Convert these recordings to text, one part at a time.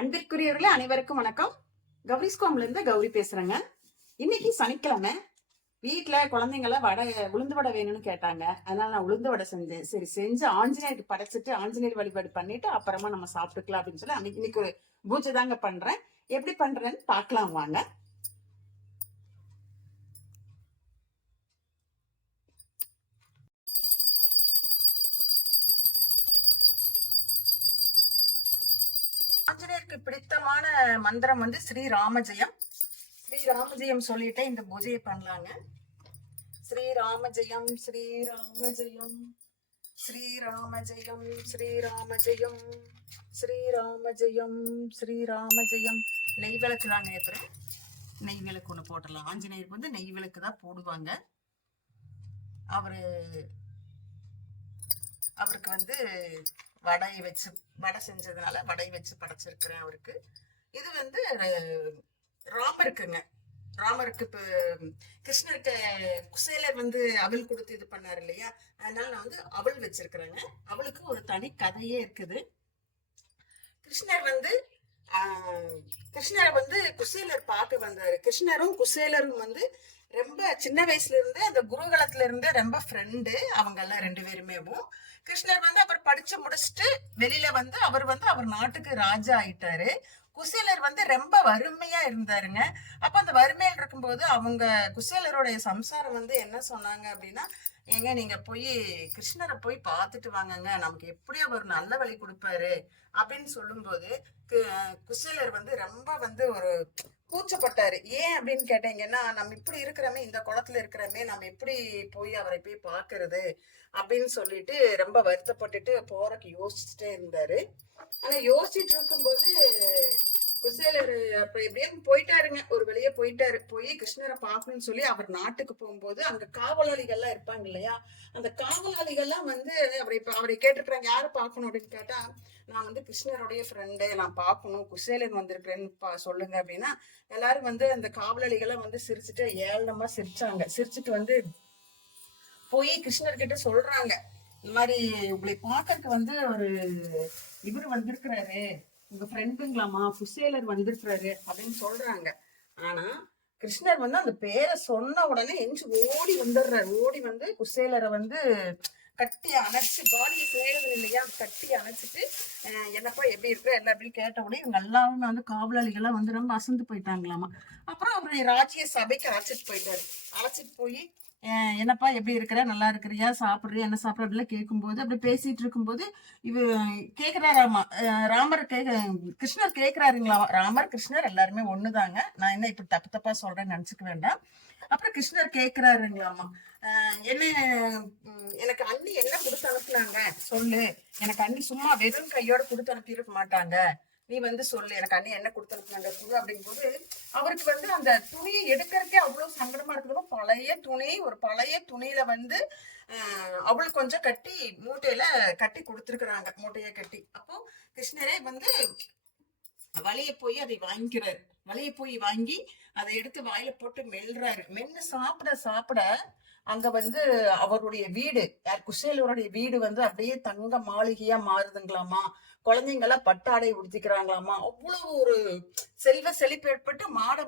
அன்பிற்குரியவர்களே அனைவருக்கும் வணக்கம். கௌரிஸ்கோம்ல இருந்து கௌரி பேசுறேங்க. இன்னைக்கு சனிக்கிழமை. வீட்டுல குழந்தைங்கள உளுந்து வடை வேணும்னு கேட்டாங்க. அதனால நான் உளுந்து வடை செஞ்சேன். சரி செஞ்சு ஆஞ்சநேயருக்கு படைச்சிட்டு ஆஞ்சநேயர் வழிபாடு பண்ணிட்டு அப்புறமா நம்ம சாப்பிட்டுக்கலாம் அப்படின்னு சொல்லி இன்னைக்கு ஒரு பூஜை தாங்க பண்றேன். எப்படி பண்றேன்னு பார்க்கலாம் வாங்க. ஆஞ்சநேயருக்கு பிடித்தமான மந்திரம் வந்து ஸ்ரீராமஜெயம். ஸ்ரீராமஜெயம் சொல்லிட்டு இந்த பூஜையை பண்ணலாங்க. ஸ்ரீராமஜெயம் ஸ்ரீராமஜெயம் ஸ்ரீராமஜெயம் ஸ்ரீராமஜெயம் ஸ்ரீராமஜெயம் ஸ்ரீராமஜெயம். நெய் விளக்கு தாங்க ஏத்துறேன். நெய் விளக்கு ஒண்ணு போட்டுடலாம். ஆஞ்சநேயருக்கு வந்து நெய் விளக்கு தான் போடுவாங்க. அவருக்கு வந்து வடை செஞ்சதுனால வடை வச்சு படைச்சிருக்கிறேன் அவருக்கு. இது வந்து ராமருக்குங்க. ராமருக்கு இப்ப கிருஷ்ணருக்கு குசேலர் வந்து அவள் கொடுத்து இது பண்ணாரு இல்லையா, அதனால நான் வந்து அவள் வச்சிருக்கிறேங்க. அவளுக்கு ஒரு தனி கதையே இருக்குது. கிருஷ்ணரை வந்து குசேலர் பார்க்க வந்தாரு. கிருஷ்ணரும் குசேலரும் வந்து ரொம்ப சின்ன வயசுல இருந்து அந்த குருகுலத்துல இருந்து ரொம்ப ஃப்ரெண்டு அவங்க எல்லாம் ரெண்டு பேருமே. கிருஷ்ணர் வந்து அவர் படிச்சு முடிச்சுட்டு வெளியில வந்து அவர் நாட்டுக்கு ராஜா ஆயிட்டாரு. குசேலர் வந்து ரொம்ப வறுமையா இருந்தாருங்க. அப்ப அந்த வறுமையில் இருக்கும்போது அவங்க குசேலருடைய சம்சாரம் வந்து என்ன சொன்னாங்க அப்படின்னா, ஏங்க நீங்க போய் கிருஷ்ணரை போய் பார்த்துட்டு வாங்கங்க, நமக்கு எப்படி அவர் நல்ல வழி கொடுப்பாரு அப்படின்னு சொல்லும்போது குசேலர் வந்து ரொம்ப வந்து ஒரு கூச்சப்பட்டாரு. ஏன் அப்படின்னு கேட்டீங்கன்னா, நம்ம இப்படி இருக்கிறோமே, இந்த குளத்துல இருக்கிறோமே, நம்ம எப்படி போய் அவரை போய் பாக்குறது அப்படின்னு சொல்லிட்டு ரொம்ப வருத்தப்பட்டுட்டு போறக்கு யோசிச்சுட்டே இருந்தாரு. ஆனா யோசிச்சுட்டு இருக்கும்போது குசேலர் அப்ப எப்படியும் போயிட்டாருங்க, ஒரு வெளியே போயிட்டாரு. போய் கிருஷ்ணரை பார்க்கணும்னு சொல்லி அவர் நாட்டுக்கு போகும்போது அங்க காவலாளிகள்லாம் இருப்பாங்க இல்லையா, அந்த காவலாளிகள்லாம் வந்து அவரை கேட்டிருக்கிறாங்க, யாரு பார்க்கணும் அப்படின்னு கேட்டா, நான் வந்து கிருஷ்ணருடைய ஃப்ரெண்டு, நான் பார்க்கணும், குசேலன் வந்திருக்கிறேன்னு சொல்லுங்க அப்படின்னா, எல்லாரும் வந்து அந்த காவலாளிகள்லாம் வந்து சிரிச்சுட்டு ஏளனமா சிரிச்சாங்க. சிரிச்சுட்டு வந்து போய் கிருஷ்ணர்கிட்ட சொல்றாங்க, இந்த மாதிரி உங்களை பார்க்கறதுக்கு வந்து ஒரு இவர் வந்திருக்கிறாரு, உங்க ஃப்ரெண்டுங்களாமா, குசேலர் வந்திருக்கிறாரு அப்படின்னு சொல்றாங்க. ஆனா கிருஷ்ணர் வந்து அந்த பேரை சொன்ன உடனே எஞ்சி ஓடி வந்துடுறாரு. ஓடி வந்து குசேலரை வந்து கட்டி அணைச்சு, பாடியை செய்யறது இல்லையா, கட்டி அணைச்சிட்டு என்னப்பா எப்படி இருக்கிற எல்லாம் அப்படின்னு கேட்ட உடனே இவங்க எல்லாருமே வந்து காவலாளிகள்லாம் வந்து ரொம்ப அசந்து போயிட்டாங்களாமா. அப்புறம் அவருடைய ராஜ்ய சபைக்கு அழைச்சிட்டு போயிட்டாரு. அழைச்சிட்டு போய் என்னப்பா எப்படி இருக்கிற, நல்லா இருக்கிறியா, சாப்பிடுறியா, என்ன சாப்பிட்ற அப்படிலாம் கேட்கும்போது, அப்படி பேசிட்டு இருக்கும்போது இவ கேக்குறாராமா, கிருஷ்ணர் கேக்குறாருங்களா, ராமர் கிருஷ்ணர் எல்லாருமே ஒண்ணுதாங்க, நான் என்ன இப்படி தப்பு தப்பா சொல்றேன்னு நினைச்சுக்க வேண்டாம். அப்புறம் கிருஷ்ணர் கேக்குறாருங்களாமா, என்ன எனக்கு அண்ணி என்ன கொடுத்து அனுப்புனாங்க சொல்லு, எனக்கு அண்ணி சும்மா வெறும் கையோட கொடுத்து அனுப்பியிருக்க மாட்டாங்க, நீ வந்து சொல்லு, எனக்கு அண்ணி என்ன கொடுத்து அனுப்புனாங்க சொல்லு அப்படிங்கும்போது அவருக்கு வந்து அந்த துணியை எடுக்கிறதுக்கே அவ்வளவு சங்கடமா இருக்கிறப்ப ஒரு பழைய துணியில வந்து அவள் கொஞ்சம் கட்டி மூட்டையில கட்டி கொடுத்துருக்குறாங்க, மூட்டையை கட்டி. அப்போ கிருஷ்ணரே வந்து வழிய போய் அதை வாங்கிக்கிறாரு. வழிய போய் வாங்கி அதை எடுத்து வாயில போட்டு மெல்றாரு. மென்னு சாப்பிட சாப்பிட அங்க வந்து அவருடைய வீடு, குசேலருடைய வீடு வந்து அப்படியே தங்க மாளிகையா மாறுதுங்களாமா. குழந்தைங்கெல்லாம் பட்டாடை உடுத்திக்கிறாங்களாமா. அவ்வளவு ஒரு செல்வ செழிப்பு ஏற்பட்டு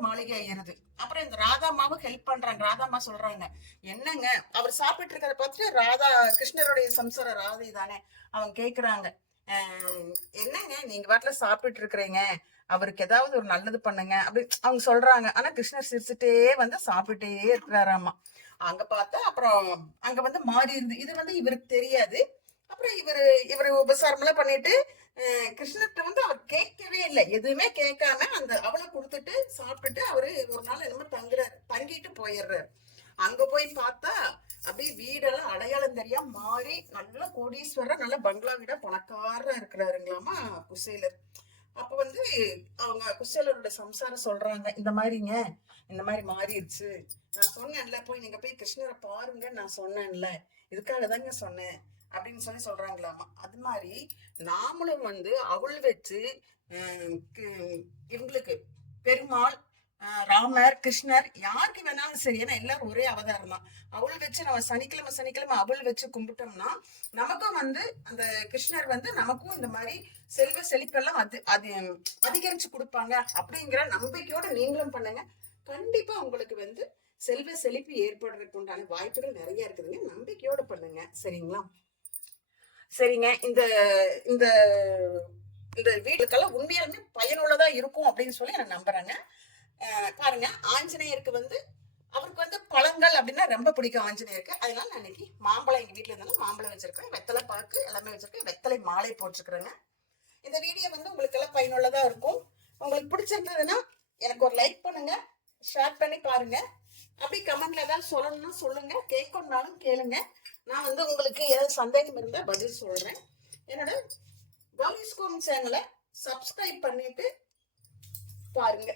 மாளிகை ஆயிருது. அப்புறம் இந்த ராதாமாவும் ஹெல்ப் பண்றாங்க. ராதாமா சொல்றாங்க, என்னங்க அவர் சாப்பிட்டு இருக்கிறத பார்த்துட்டு கிருஷ்ணருடைய சம்சார ராதை தானே, அவங்க கேக்குறாங்க, என்னங்க நீங்க வாட்டில சாப்பிட்டு இருக்கிறீங்க, அவருக்கு ஏதாவது ஒரு நல்லது பண்ணுங்க அப்படி அவங்க சொல்றாங்க. ஆனா கிருஷ்ணர் சிரிச்சுட்டே வந்து சாப்பிட்டே இருக்கிறாராமா. அங்க பார்த்தா அப்புறம் அங்க வந்து மாறி இருந்து இது வந்து இவருக்கு தெரியாது. அப்புறம் இவரு உபசாரம் எல்லாம் பண்ணிட்டு கிருஷ்ணர்கிட்ட வந்து அவர் கேட்கவே இல்லை, எதுவுமே கேட்காம அந்த அவளை கொடுத்துட்டு சாப்பிட்டுட்டு அவரு ஒரு நாள் என்னமோ தங்கிட்டு போயிடுறாரு. அங்க போய் பார்த்தா அப்படியே வீடெல்லாம் அடையாளம் தெரியாம மாறி நல்ல கோடீஸ்வரர், நல்ல பங்களா வீடா பணக்காரா இருக்கிறாருங்களாமா குசேலர். அப்ப வந்து அவங்க குசேலரோட சம்சாரம் சொல்றாங்க, இந்த மாதிரி மாறிடுச்சு, நான் சொன்னேன்ல போய் நீங்க போய் கிருஷ்ணரை பாருங்க, நான் சொன்னேன்ல, இதுக்காக தாங்க சொன்னேன் அப்படின்னு சொல்றாங்களாமா. அது மாதிரி நாமளும் வந்து அவள் வச்சு இவங்களுக்கு பெருமாள் ராமர், கிருஷ்ணர் யாருக்கு வேணாலும் சரி, ஏன்னா எல்லாரும் ஒரே அவதாரம் தான். அவள் வச்சு நம்ம சனிக்கிழமை சனிக்கிழமை அவள் வச்சு கும்பிட்டோம்னா நமக்கும் அந்த கிருஷ்ணர் நமக்கும் இந்த மாதிரி செல்வ செழிப்பெல்லாம் அது அதிகரிச்சு கொடுப்பாங்க அப்படிங்கிற நம்பிக்கையோட நீங்களும் பண்ணுங்க. கண்டிப்பா உங்களுக்கு செல்வ செழிப்பு ஏற்படுறதுக்கு உண்டான வாய்ப்புகள் நிறைய இருக்குதுங்க. நம்பிக்கையோட பண்ணுங்க. சரிங்களா? சரிங்க. இந்த இந்த இந்த வீட்டுக்கெல்லாம் உண்மையாலுமே பயனுள்ளதா இருக்கும் அப்படின்னு சொல்லி நான் நம்புறேங்க. பாருங்க, ஆஞ்சநேயருக்கு அவருக்கு பழங்கள் அப்படின்னா ரொம்ப பிடிக்கும் ஆஞ்சநேயருக்கு. அதனால நான் இன்னைக்கு மாம்பழம் எங்க வீட்டுல இருந்தாலும் மாம்பழம் வச்சிருக்கேன், வெத்தலை பாக்கு எல்லாமே வச்சிருக்கேன், வெத்தலை மாலை போட்டிருக்கிறேங்க. இந்த வீடியோ உங்களுக்கு எல்லாம் பயனுள்ளதா இருக்கும். உங்களுக்கு பிடிச்சிருந்ததுன்னா எனக்கு ஒரு லைக் பண்ணுங்க, ஷேர் பண்ணி பாருங்க. அப்படி கமெண்ட்ல ஏதாவது சொல்லணும்னா சொல்லுங்க, கேட்கணும்னாலும் கேளுங்க. நான் உங்களுக்கு ஏதாவது சந்தேகம் இருந்தா பதில் சொல்றேன். என்னோட கௌரிஸ் கோம் சேனலை சப்ஸ்கிரைப் பண்ணிட்டு பாருங்க.